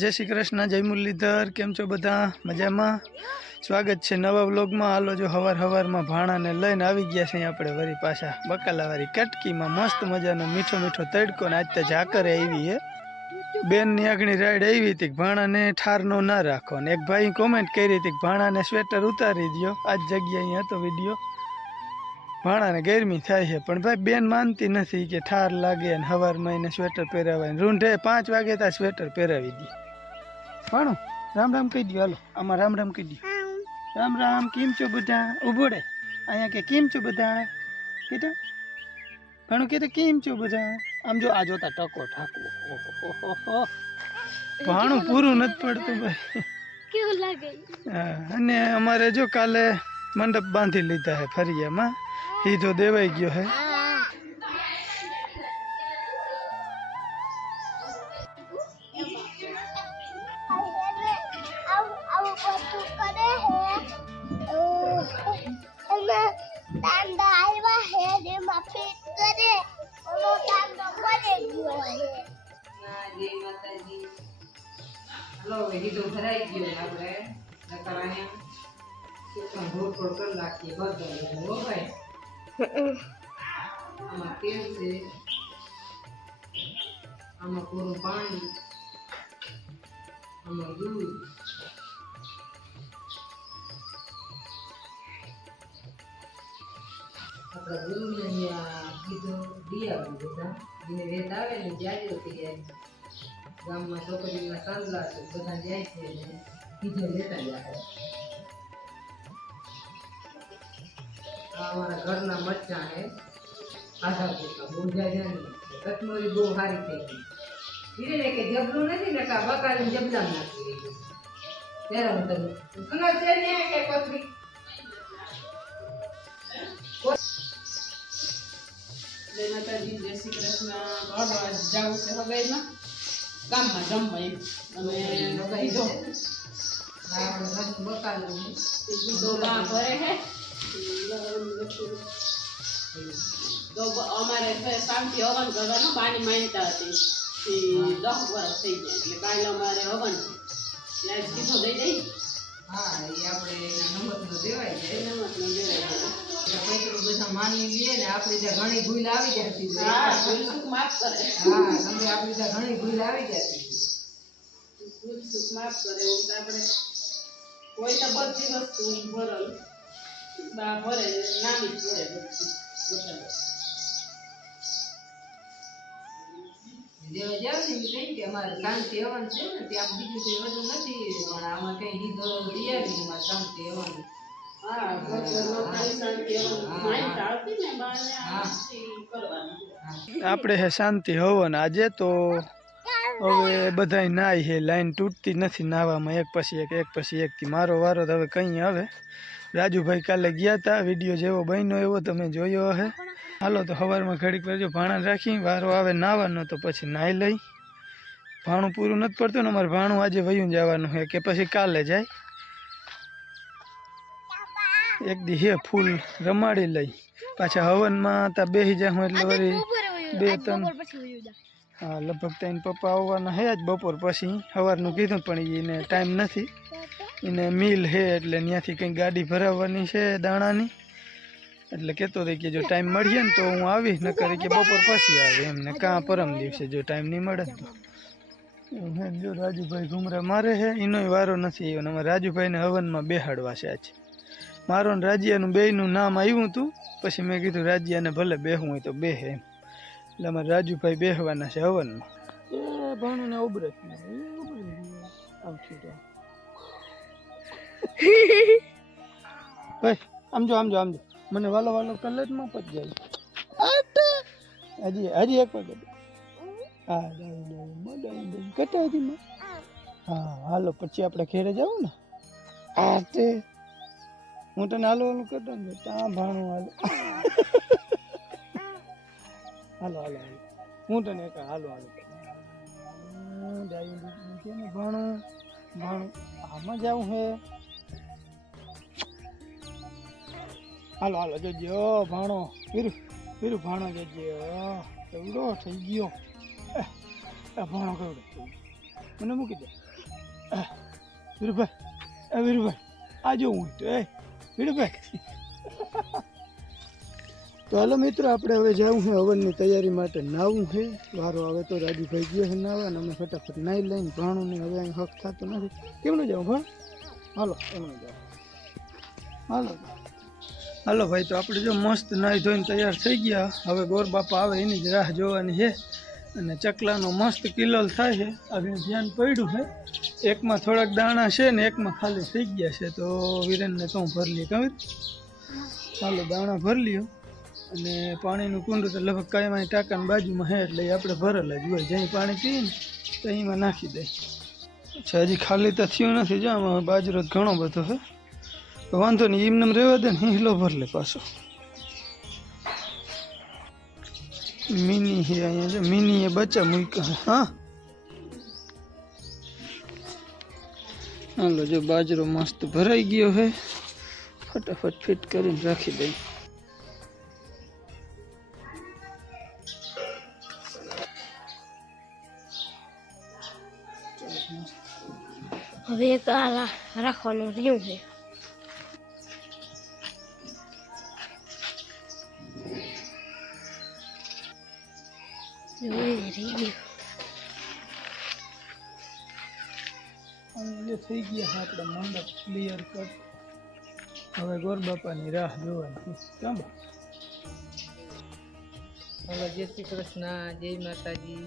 જય શ્રી કૃષ્ણ, જય મુરલીધર, કેમ છો બધા? મજામાં? સ્વાગત છે નવા વ્લોગમાં. હાલો જો હવાર હવારમાં ભાણાને લઈને આવી ગયા છે આપણે વરી પાછા બકાલાવાળી કટકીમાં. મસ્ત મજાનો મીઠો મીઠો તડકો ને આજ તો ઝાકરે આવી હે. બેનની આગણી રાઈડ આવી હતી ભાણાને ઠારનો ના રાખો ને. એક ભાઈ કોમેન્ટ કરી હતી ભાણાને સ્વેટર ઉતારી દો આજ જગ્યાએ અહીંયા હતો વીડિયો ભાણાને ગરમી થાય છે, પણ ભાઈ બેન માનતી નથી કે ઠાર લાગે અને હવારમાં એને સ્વેટર પહેરાવાય રૂંઢે પાંચ વાગે ત્યાં સ્વેટર પહેરાવી દે. ભાણું રામ રામ કહી દો હાલો. આમાં રામ રામ કહી દો રામ રામ કેમ છો બધા? ઊભો રે અહીંયા કે કેમ છો બધા? કીધું ભાણું કીધું કેમ છો બધા? આમ જો આ જોતા ટકો ઠાકવો. ઓહો. ભાણું પૂરું નથી પડતું ભાઈ. કેવું લાગે? હા, અને અમારે જો કાલે મંડપ બાંધી લીધા હે ફરિયામાં હીધો દેવાઈ ગયો હે. પર કરી નાખીએ બધા હો ભાઈ. આમાં તેલ છે, આમાં કોરું પાણી, આમાં દૂધ. આપણા ગુરુને અહીંયા કીધું દી આવ્યું બધા જેને વેત આવે ને જાય થઈ જાય ગામમાં છોકરીના સાંદલા છે બધા જાય છે કીધે લેતા જાય. અમારા ઘરના મરચાં હે આધા પૂરતા બોંજા છે ને કચમરી બહુ સારી થઈ ગઈ. ધીરે ને કે જબલું નથી ને કા બકાલી જબલા નાખી ત્યારે હું તમને અંગર છે ને કે કોથરી જય માતાજી જય શ્રી કૃષ્ણ. બાબા જાવું છે હગાઈમાં ગામમાં જમવા એમ. અમે આપણે ઘરનું બકાલું છે. કીધો બા ભરે હે. અમારે શાંતિ હવન કરવાનો બાની માનતા હતી. દસ વર્ષ થઈ ગયા એટલે કાલે અમારે હવન આજ કીધો દઈ દઈ. હા એ આપણે એના નમકનો દેવાય છે. નમકનો દેવાય બધા માની લઈએ ને આપણી ત્યાં ઘણી ભૂલ આવી જતી. હા ભૂલ ચૂક માફ કરે. હા તમે આપણી ત્યાં ઘણી ભૂલ આવી જતી. ભૂલ ચૂક માફ કરે એવું આપણે કોઈ તો બધી વસ્તુ ભરલ. બા ભરે નાની જ ભરે બધી બધા દેવા જાવ ને એમ કઈ કે અમારે શાંતિ હવન છે ને ત્યાં બીજું કઈ વધુ નથી પણ આમાં કઈ હીધો દિયાળી અમારે શાંતિ હવન હા ભગવાન લોકોની શાંતિ હવે માનતા આવતી ને બાને આથી કરવાનું આપણે હે શાંતિ હવન. આજે તો હવે બધાય નાય હે, લાઈન તૂટતી નથી નાવામાં. એક પછી એક એક પછી એકથી મારો વારો તો હવે કંઈ આવે. રાજુભાઈ કાલે ગયા હતા વીડિયો જેવો બન્યો એવો તમે જોયો હે. હાલો તો સવારમાં ઘડીક કરજો ભાણા રાખી વારો આવે નાવાનો તો પછી નાહી લઈ. ભાણું પૂરું નથી પડતું ને અમારે ભાણું આજે વયું જવાનું છે કે પછી કાલે જાય. એક દી હે ફૂલ રમાડી લઈ. પાછા હવનમાં તા બેસી જાય હું એટલે વળી બે ત્રણ હા લગભગ ત્યાં પપ્પા આવવાના હે જ બપોર પછી. સવારનું કીધું પણ એને ટાઈમ નથી. એને મિલ હે એટલે ત્યાંથી કંઈક ગાડી ભરાવવાની છે દાણાની. એટલે કહેતો હતો કે જો ટાઈમ મળીએ ને તો હું આવીશ ન કરી કે બપોર પછી આવે એમને કાં પરમ દિવસે જો ટાઈમ નહીં મળે તો. જો રાજુભાઈ ઘુમરા મારે છે, એનોય વારો નથી આવ્યો અમારે રાજુભાઈને હવનમાં બેહાડવા છે આજે. મારો ને રાજ્યાનું બેયનું નામ આવ્યું હતું પછી મેં કીધું રાજ્યાને ભલે બેહવું હોય તો બેહે એમ. એટલે અમારે રાજુભાઈ બેહવાના છે હવનમાં. એ ભાણું ને ઉભરે આવતી ભાઈ આમજો આમજો આમ જો આમ જો. મને વાલો વાલો કલરમાં પચ જાય. હજી હજી એક વખત હા કટાઈ હતી હા, હાલો, પછી આપણે ઘેરે જવું ને? હા તે હું તને હાલો હાલો કરતો ને? ત્યાં ભાણું હાલો. હાલો હાલો હાલો. હું તને એક હાલો હાલો ભાણું? ભાણું. આમાં જાવું હે. હાલો હાલો, જોજે ભાણો, વીરુ વીરુ, ભાણો, જોજે એવડો થઈ ગયો. ભાણો કેવડો મને મૂકી દે. વીરભાઈ, એ, વીરભાઈ, આ જો હું એ, વીરભાઈ. તો હાલો મિત્રો, આપણે હવે જવું છે હવનની તૈયારી માટે નાવું છે. વારો આવે તો રાજુભાઈ ગયો છે નાવા અને અમે ફટાફટ નાહી લઈને ભાણું ને હવે અહીં હક થતો નથી. કેમનું જાઉં ભણ? હાલો એમનું જાઉં હાલો હાલો ભાઈ, તો આપણે જો મસ્ત નાહી ધોઈને તૈયાર થઈ ગયા. હવે ગોર બાપા આવે એની જ રાહ જોવાની છે. અને ચકલાનો મસ્ત કિલલ થાય છે. આગળ ધ્યાન પડ્યું છે. એકમાં થોડાક દાણા છે ને એકમાં ખાલી થઈ ગયા છે. તો વિરેનને કહું ભરી લઈએ કહું ચાલો દાણા ભરી લ્યો. અને પાણીનું કુંડું તો લગભગ કાંઈ ટાંકાની બાજુમાં હે એટલે આપણે ભરેલા જ હોય. જ્યાં પાણી પીએ ને તો એમાં નાખી દઈએ અચ્છા, હજી ખાલી તો થયું નથી. જો, આમાં બાજરો ઘણો બધો છે. વાંધો નહીં, એમને રહેવા દે ને હિંહલો ભર લે પાછો. મિની છે અહીંયા જો, મિની એ બચ્ચા મૂક્યા છે, હા. હાલો, જો બાજરો મસ્ત ભરાઈ ગયો છે. ફટાફટ ફિટ કરીને રાખી દઈ હવે એક આ રા- રાખવાનું રહ્યું છે. થઈ ગયા આપણા મંડપ ક્લિયર કટ હવે ગોર બાપાની રાહ જોવાની કેમ હલો જય શ્રી કૃષ્ણ જય માતાજી.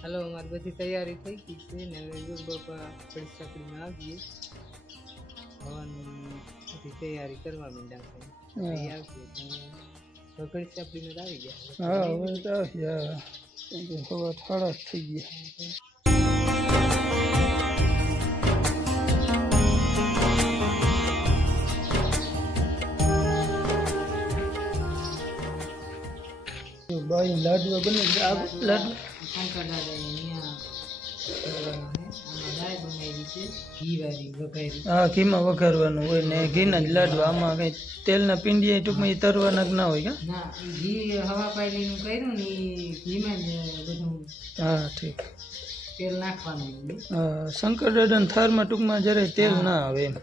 હલો અમારી બધી તૈયારી થઈ ગઈ છે ને હવે ગોર બાપા પડી સાંકળીમાં આવીએ. હવાની બધી તૈયારી કરવા માંડ્યા છે. આવશે તો ઘડી આવી ગયા. હા હવે તો આવ્યા. સવાર થઈ ગયા. જો બાઈ લાડવા બને છે. આ લાડુ શંકર દાદા હા ઘીમાં વઘારવાનું હોય ને ઘીના જ લાડવા. આમાં કંઈ તેલના પિંડિયા ટૂંકમાં એ તરવાના જ ના હોય કા? ના ઈ ઘી હવા પાયલીનું કર્યું ને ઘીમાં જ બધું હા ઠીક. તેલ નાખવાનું હા શંકર દાદાના થારમાં ટૂંકમાં જરાય તેલ ના આવે એમ.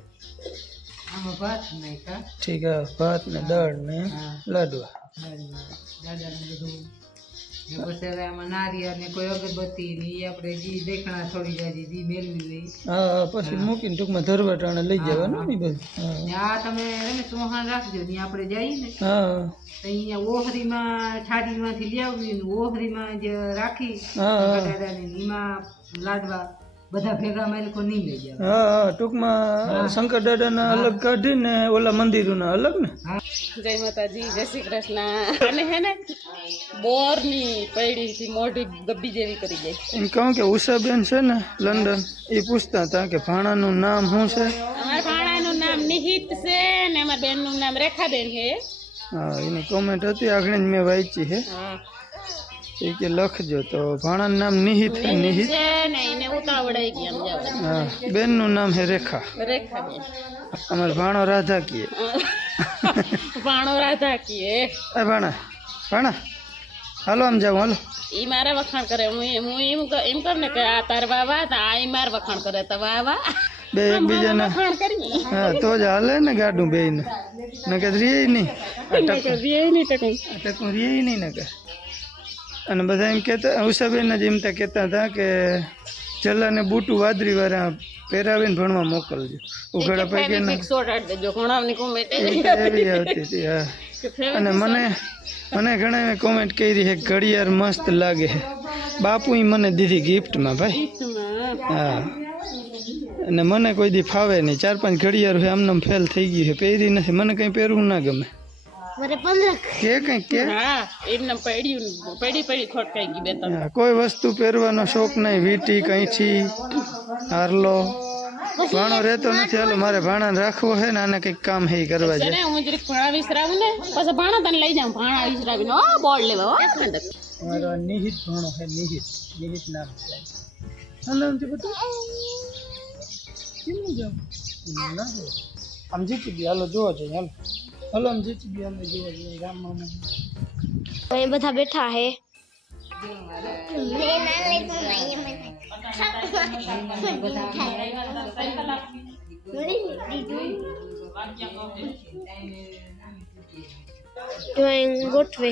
ઠીક હા ભાત ને દળ ને. લાડવા. પછી મૂકીને ટૂંકમાં ધરવા લઈ જવાનું ને બધું. આ તમે રમેશ રાખજો ને આપણે જઈએ ને. હા. અહીંયા ઓહરીમાં ઠાડીમાંથી લઈ આવવી ઓહરીમાં જે રાખી એમાં લાડવા. બધા ભેગા માં એ લોકો નહીં લઈ જાય હા હા ટૂંકમાં શંકર દાદાના અલગ કાઢીને ઓલા મંદિરોના અલગ ને? જય માતાજી જય શ્રી કૃષ્ણ. અને હે ને બોરની પૈડીથી મોઢી ગબ્બી જેવી કરી જાય એમ કહું કે ઉષાબેન છે ને લંડન એ પૂછતા હતા કે ભાણાનું નામ શું છે? અમારા ભાણાનું નામ નિહિત છે ને અમારા બેનનું નામ રેખાબેન છે. હા એની કોમેન્ટ હતી આગળ જ મેં વાંચી છે. હા. એ કે લખજો તો ભાણાનું નામ નિહિત નિહિત. ને હા બેનનું નામ છે રેખા. અમારે ભાણો રાધા કીએ ભાણો રાધા કીએ એ ભાણા ભાણા હાલો આમ જાઉં હાલો. ઈ મારા વખાણ કરે. હું હું એમ એમ કર ને કે આ તાર વાવા આ ઈ માર વખાણ કરે. તો વાવા. બે એકબીજાના હા તો જ હાલે ને ગાડું બે ને કે રીએ નહીં. ટક- રીએ નહીં નકર. અને બધા એમ કહેતા ઉષાબેન જ એમ ત્યાં કહેતા હતા કે જલાને બૂટું વાદરીવાળા પહેરાવીને ભણવા મોકલજો. ઉઘાડા પૈકી એવી આવતી હતી હા. અને મને મને ઘણા કોમેન્ટ કરી છે ઘડિયાળ મસ્ત લાગે બાપુ મને દીધી ગિફ્ટમાં ભાઈ. હા. અને મને કોઈ દી ફાવે નહીં. ચાર પાંચ ઘડિયાળ હોય આમને ફેલ થઈ ગયું છે. પહેરી નથી. મને કંઈ પહેરવું ના ગમે. કે કંઈ કે? હા એમને પડ્યું પડી પડી ખોટકાઈ ગઈ બે ત્રણ. કોઈ વસ્તુ પહેરવાનો શોખ નહીં વીટી કંઈથી હારલો. ભાણો રહેતો નથી હાલો મારે ભાણાને રાખવો છે ને આને કંઈક કામ હે કરવા છે જાય. હું જરીક ભણા વિસરાવું ને પછી ભાણા તને લઈ જાઉં ભાણા વિસરાવીને. ઓ બોર્ડ લેવા હો ઠંડક નિહિત ભાણો છે નિહિત નિહિત નામ છે. હાલો આમ બધું? કેમ ના. આમ જીતી ગયા હાલો જોવા જોઈએ હાલો. હાલો આમ જીતી ગયા હાલો જોવા ગામમાં અહીં બધા બેઠા હે. ડ્રોઈંગ ગોઠવે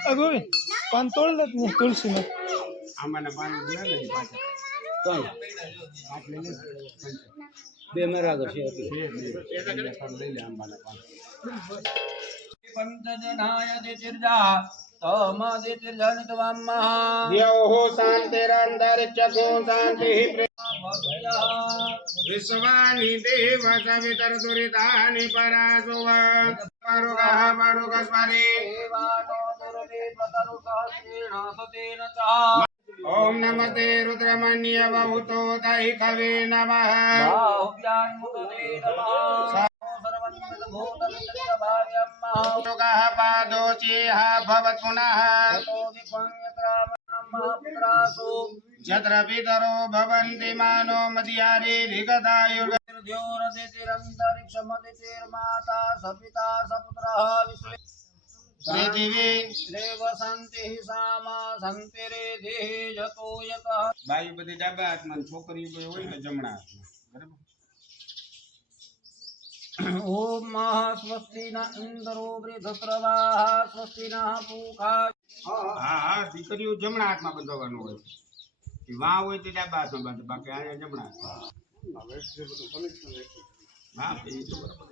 આ ગોવિંદ પાન તોડ લે ને તુલસી ને બે મારા આગળ છે પંચજનાય દિતિર્જા तमदितिर्जनितवामः द्यौः शान्तिरन्तरिक्षगुंशान्तिः विश्वानि देव सवितर्दुरितानि परासुव परुगः परुगस्मरे ॐ नमस्ते रुद्रमण्य बहुतो दैकवे नमः सर्वं भूतमित्रभार्यम् सर्वन्वितभूतमिन्द्रभाव्यम्मः परुगः पादोचेह भवत् पुनः ततो विपण्यक्रामणामहापुत्रासु यत्र पितरो भवन्ति मानो मदीयारेऽधिगतायुर्ग द्योरदितिरन्तरिक्षमदितिर्माता सपिता सपुत्रः विश्वे पृथिवी देव सन्तिः सामा सन्तिरेधिः जतो यतः બાઈ બધી ડાબા હાથમાં અને છોકરીઓ કોઈ હોય ને જમણા હાથમાં બરાબર ॐ मः स्वस्ति न इन्द्रो वृद्धप्रवाः स्वस्ति नः पूषा હા હા દીકરીઓ જમણા હાથમાં બંધાવવાનું હોય એ વાં હોય તે ડાબા હાથમાં બાંધે બાકી આ જમણા હાથમાં. હા એ તો બરાબર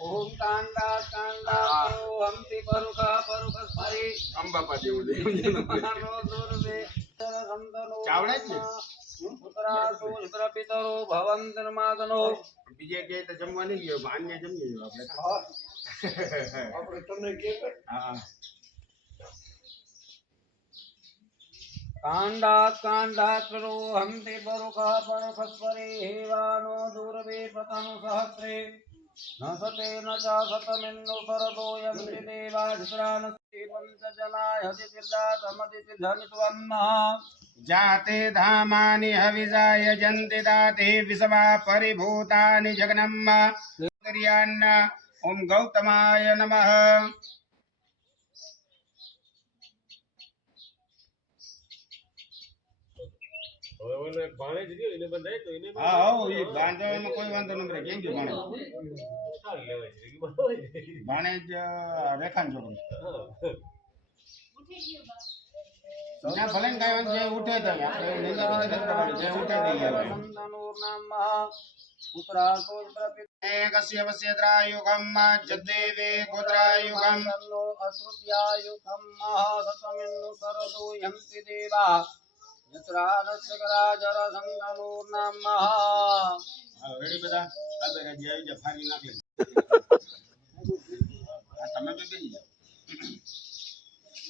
ઓમ કાંડા કાંડા હમતી બીજે કે જમવા નહીં ગયો ભાન્ય જમી ગયો આપણે તમને કે કાંડાત કાંડાત કરો હંતે પરોખા પરખસ્પરે હેવાનો દૂરવે પ્રથમ સહસ્રે ન સતે ન ચા સતમિન્દુ સરદો યમતિ દેવાધિપ્રાનસ્તિ પંચજનાય હતિ સિદ્ધાતમતિ ધનિત્વમ જાતે ધામાનિ હવિજાય જંતિ દાતે વિષવા પરિભૂતાનિ જગનમ્મા કર્યાન્ન ઓમ ગૌતમાય નમઃ રેખાન છોકરો ના ભલે ને કાંઈ વાંધો નહીં, જે ઉઠે તો આપણે નિંદા બિંદા નથી કરવાની, જે ઉઠે તે લઈ આવવાનું.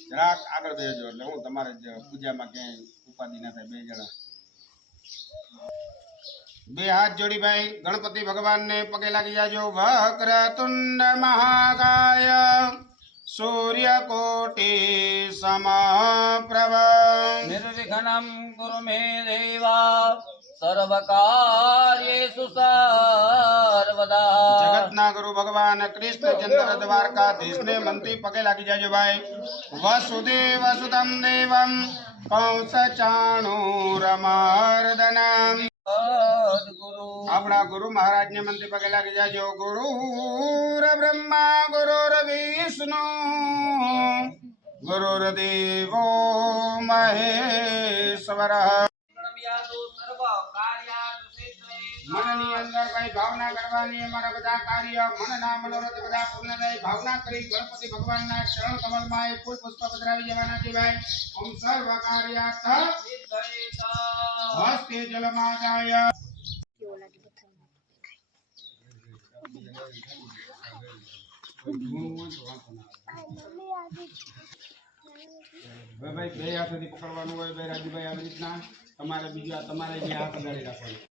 જરાક આગળ બેસજો, એટલે હું તમારે પૂજામાં ક્યાંય ઉપાધિ ના થાય, બે જણા. બે હાથ જોડી ભાઈ, ગણપતિ ભગવાનને પગે લાગી જાજો. વક્રતુંડ મહાકાય. સૂર્યકોટિ સમપ્રભ निर्विघ्नं कुरु मे देवा सर्वकार्येषु सर्वदा જગતના ગુરુ ભગવાન કૃષ્ણચંદ્ર દ્વારકાધીશને મનથી પગે લાગી જાજો ભાઈ વસુદેવ સુતમ દેવમ કંસ ચાણુરમર્દનમ સદગુરુ આપણા ગુરુ મહારાજ ને મંદિર પગે લાગી જાજો. ગુરુ, બ્રહ્મા, ગુરુ વિષ્ણુ ગુરુ દેવો મહેશ્વર ભાવના કરવાની, અમારા બધા કાર્ય મનના મનોરથ બધા પૂર્ણ થાય ભાવના કરી ગણપતિ ભગવાનના શરણ કમલમાં એ ફૂલ પુષ્પ પધરાવી જવાના કહેવાય ઓમ સર્વ કાર્યાર્થ હસ્તે જલમાદાય ભાઈ બે હાથેથી પકડવાનું હોય, ભાઈ રાજુભાઈ આવી રીતના. તમારે બીજા તમારે જે હાથ અગાડી રાખવાનું.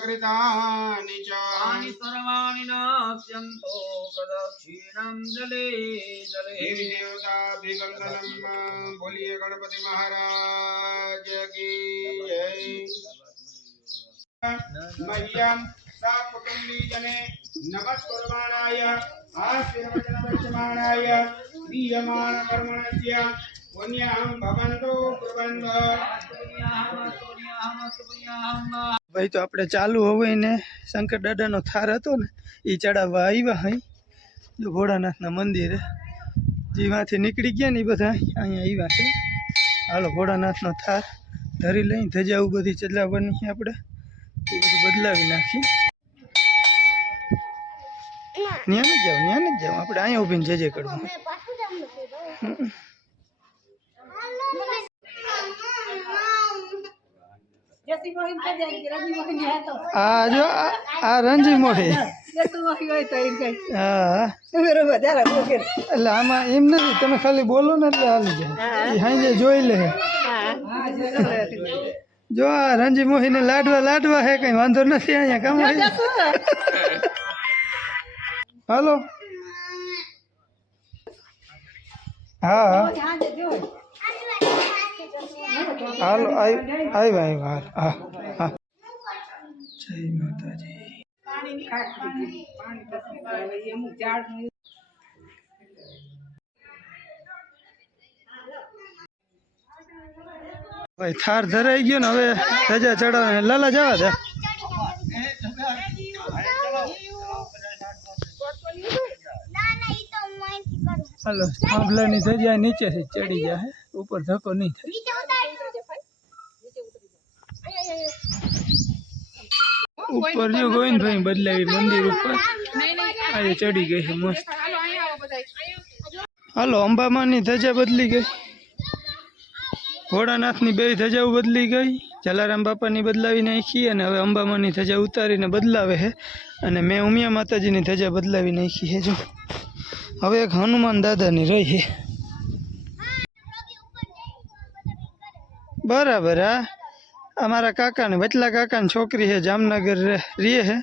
કૃતાની તાની સર્વાણિ નાસ્યન્તો પ્રદક્ષિણં જલે જલે દેવી દેવતા અભિગંગલમ બોલીએ ગણપતિ મહારાજ કી જય મહ્યમ સા કુટુંબી જને નમસ્કરમાણાય આશીર્વચન વચમાણાય ભાઈ તો આપણે ચાલુ હોય ને શંકર દાદાનો થાર હતો ને એ ચડાવવા આવ્યા હઈ. જો ભોળાનાથના મંદિરે. જેમાંથી નીકળી ગયા ને એ બધા અહીંયા આવ્યા છે. હાલો ભોળાનાથનો થાર ધરી લઈ ધજાવું બધી ચલાવવાની આપણે. એ બધું બદલાવી નાખી. ત્યાં જ જાવ ત્યાં જ જાવ આપણે અહીંયા ઊભીને જજે કરવું મેં પાછું જામ નથી આ જો આ- આ રંજી મોહી હા એટલે આમાં એમ નથી તમે ખાલી બોલો ને એટલે હાલી જાય એ હાંજે જોઈ લે જો આ રંજી મોહી ને લાડવા લાડવા હે કઈ વાંધો નથી અહીંયા કામ હાલો। હા હા. હાલો આવ્યા આવ્યા હા હા જય માતાજી ભાઈ થાર ધરાઈ ગયો ને હવે ધજા ચડાવે લાલા જવા દે. ના ના ઈ તો હું અહીંથી કરું હાલો, થાંભલાની ધજા નીચેથી ચડી જાય ઉપર ધક્કો નહીં થાય. ઉપર જો ગોવિંદભાઈ બદલાવી મંદિર ઉપર. આજે ચડી ગઈ છે મસ્ત. હાલો અંબામાની ધજા બદલી ગઈ. ભોળાનાથની બે ધજાઓ બદલી ગઈ. જલારામ બાપાની બદલાવી નાખી અને હવે અંબામાની ધજા ઉતારીને બદલાવે છે. અને મેં ઉમિયા માતાજીની ધજા બદલાવી નાખી છે જો. હવે એક હનુમાન દાદાની રહી છે. બરાબર, હા. અમારા કાકાને, વચલા કાકાની છોકરી છે, જામનગર રહે છે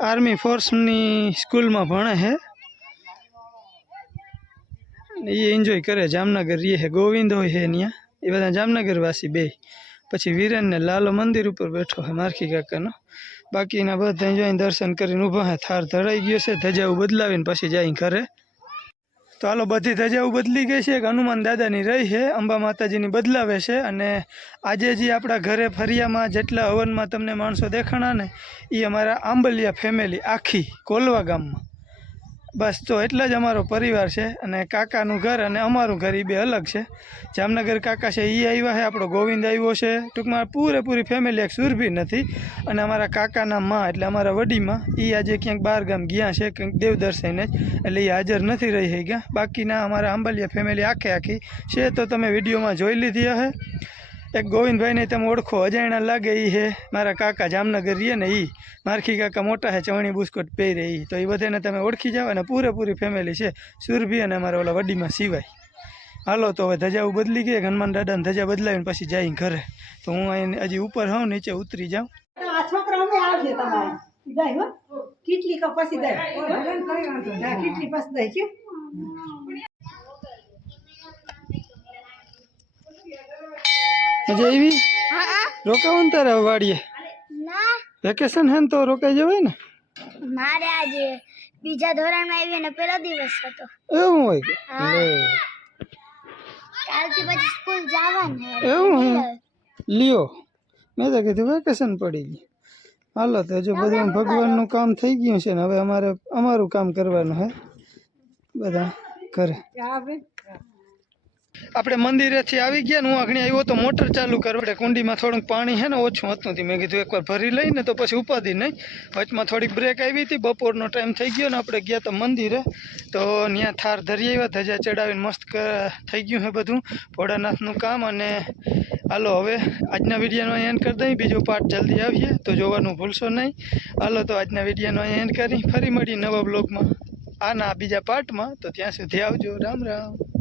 આર્મી ફોર્સની સ્કૂલમાં ભણે છે ને એ એન્જોય કરે, જામનગર રહીએ છે ગોવિંદ હોય છે ત્યાં એ બધા જામનગરવાસી બે. પછી વિરેન ને લાલો મંદિર ઉપર બેઠો છે મારખી કાકાનો. બાકીના બધા જોઈને દર્શન કરીને ઊભા છે થાર ધરાઈ ગયો છે ધજાઓ બદલાવીને પછી જાય ઘરે. તો હાલો, બધી ધજાઓ બદલી ગઈ છે એક હનુમાન દાદાની રહી છે, અંબા માતાજીની બદલાવે છે અને આજે જે આપણા ઘરે ફરિયામાં જેટલા હવનમાં તમને માણસો દેખાણા ને એ અમારા આંબલિયા ફેમિલી આખી કોલવા ગામમાં. બસ તો એટલો જ અમારો પરિવાર છે અને કાકાનું ઘર અને અમારું ઘર એ બે અલગ છે. જામનગર કાકા છે એ આવ્યા છે આપણો ગોવિંદ આવ્યો છે. ટૂંકમાં પૂરેપૂરી ફેમિલી એક સુરભી નથી અને અમારા કાકાના માં એટલે અમારા વડીમાં એ આજે ક્યાંક બહાર ગામ ગયા છે કંઈક દેવદર્શને જ એટલે એ હાજર નથી રહી ગયા બાકીના અમારા આંબલિયા ફેમિલી આખે આખી છે, તો તમે વિડીયોમાં જોઈ લીધી હશે. એક ગોવિંદભાઈને તમે ઓળખો અજાણ્યા લાગે એ છે મારા કાકા જામનગર રહીએ ને એ મારખી કાકા મોટા છે ચવણી બુસ્કોટ પહેરે એ તો એ બધાને તમે ઓળખી જાઓ અને પૂરેપૂરી ફેમિલી છે. સુરભી અને અમારા ઓલા વડીમાં સિવાય હાલો તો હવે ધજાઓ બદલી ગઈ હનુમાન દાદાને ધજા બદલાવીને પછી જાય ઘરે. તો હું અહીં હજી ઉપર હોઉં નીચે ઉતરી જાઉં. હો. કેટલી કપાસી દે કેટલી પછી દે છે. મજા આવી? રોકાવું તારે વાડીએ. ના. વેકેશન હે ને તો રોકાઈ જવાય ને? મારે આજે બીજા ધોરણમાં આવી અને પહેલો દિવસ હતો. એવું હોય? કે કાલથી પછી સ્કૂલ જવાનું એવું હે? લ્યો. મેં તો કીધું વેકેશન પડી ગયું. હાલો તો હજુ બધું ભગવાનનું કામ થઈ ગયું છે ને હવે અમારે અમારું કામ કરવાનું હે. બધા આવે આપણે મંદિરેથી આવી ગયા ને હું આગળ આવ્યો તો મોટર ચાલુ કરવા કુંડીમાં થોડુંક પાણી છે ને ઓછું હતું મેં કીધું એકવાર ભરી લઈને તો પછી ઉપાધિ નહીં. વચમાં થોડીક બ્રેક આવી હતી, બપોરનો ટાઈમ થઈ ગયો ને આપણે ગયા તો મંદિરે. તો ત્યાં થાર ધરી આવ્યા, ધજા ચડાવીને મસ્ત થઈ ગયું છે બધું. ભોળાનાથનું કામ અને હાલો હવે આજના વિડીયોનો એન્ડ કરી દઈ બીજો પાર્ટ જલ્દી આવીએ, તો જોવાનું ભૂલશો નહીં. હાલો તો આજના વિડીયોનો એન્ડ કરી. ફરી મળી નવા બ્લોગમાં આના બીજા પાર્ટમાં તો ત્યાં સુધી આવજો. રામ રામ.